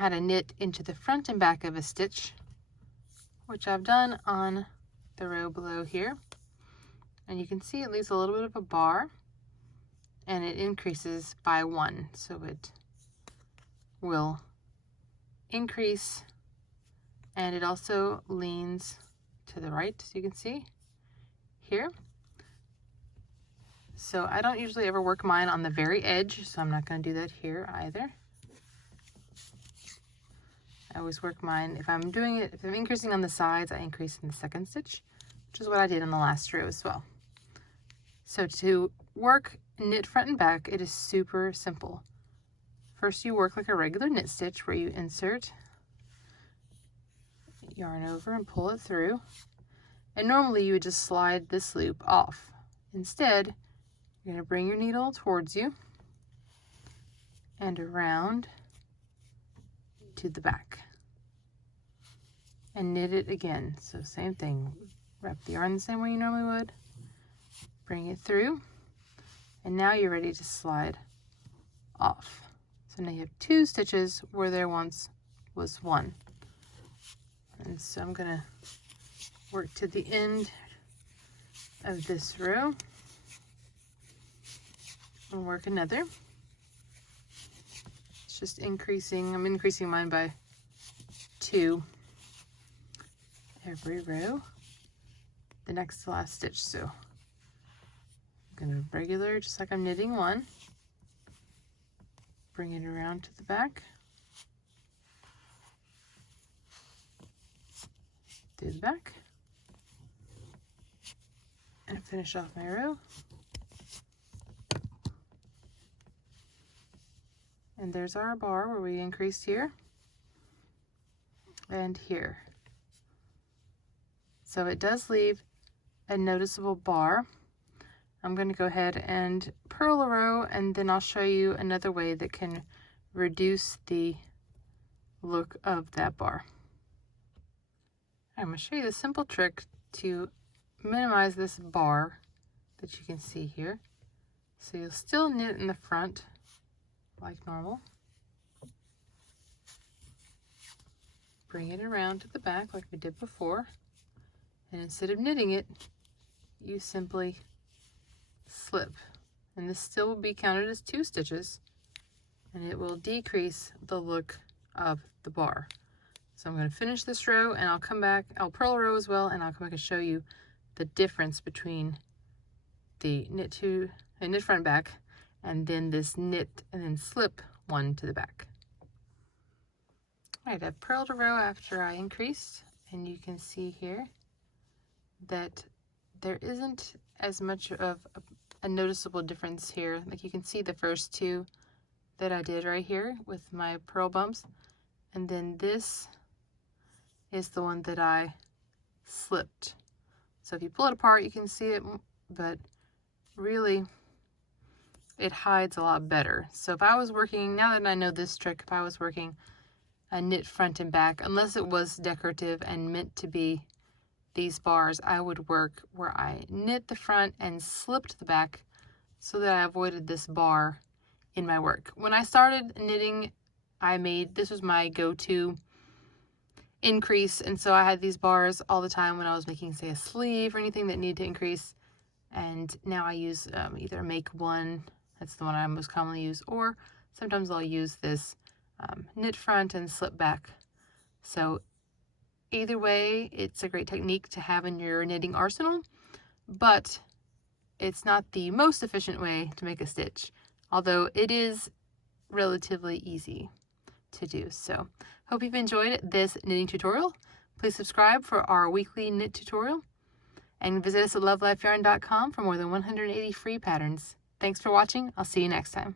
how to knit into the front and back of a stitch, which I've done on the row below here. And you can see it leaves a little bit of a bar, and it increases by 1. So it will increase, and it also leans to the right, as you can see here. So I don't usually ever work mine on the very edge, so I'm not going to do that here either. I always work mine, if I'm increasing on the sides, I increase in the second stitch, which is what I did in the last row as well. So to work knit front and back, it is super simple. First, you work like a regular knit stitch where you insert yarn over and pull it through. And normally you would just slide this loop off. Instead, you're going to bring your needle towards you and around to the back and knit it again. So same thing, wrap the yarn the same way you normally would, bring it through, and now you're ready to slide off. So now you have 2 stitches where there once was 1. And so I'm gonna work to the end of this row and work another. It's just increasing, I'm increasing mine by 2 every row, the next to last stitch. So I'm gonna regular, just like I'm knitting 1, bring it around to the back, through the back, and finish off my row. And there's our bar where we increased here and here. So it does leave a noticeable bar. I'm going to go ahead and purl a row, and then I'll show you another way that can reduce the look of that bar. I'm going to show you the simple trick to minimize this bar that you can see here. So you'll still knit in the front like normal. Bring it around to the back like we did before. And instead of knitting it, you simply slip. And this still will be counted as 2 stitches, and it will decrease the look of the bar. So I'm going to finish this row, and I'll come back, I'll purl a row as well, and I'll come back and show you the difference between the knit front and back, and then this knit and then slip 1 to the back. All right, I've purled a row after I increased, and you can see here that there isn't as much of a noticeable difference here. Like you can see the first 2 that I did right here with my purl bumps, and then this is the one that I slipped. So if you pull it apart, you can see it, but really it hides a lot better. So if I was working, now that I know this trick, if I was working a knit front and back, unless it was decorative and meant to be these bars, I would work where I knit the front and slipped the back so that I avoided this bar in my work. When I started knitting, this was my go-to increase, and so I had these bars all the time when I was making, say, a sleeve or anything that needed to increase. And now I use either Make One, that's the one I most commonly use, or sometimes I'll use this knit front and slip back. So either way, it's a great technique to have in your knitting arsenal, but it's not the most efficient way to make a stitch, although it is relatively easy to do. So hope you've enjoyed this knitting tutorial. Please subscribe for our weekly knit tutorial, and visit us at love.life.yarn.com for more than 180 free patterns. Thanks for watching. I'll see you next time.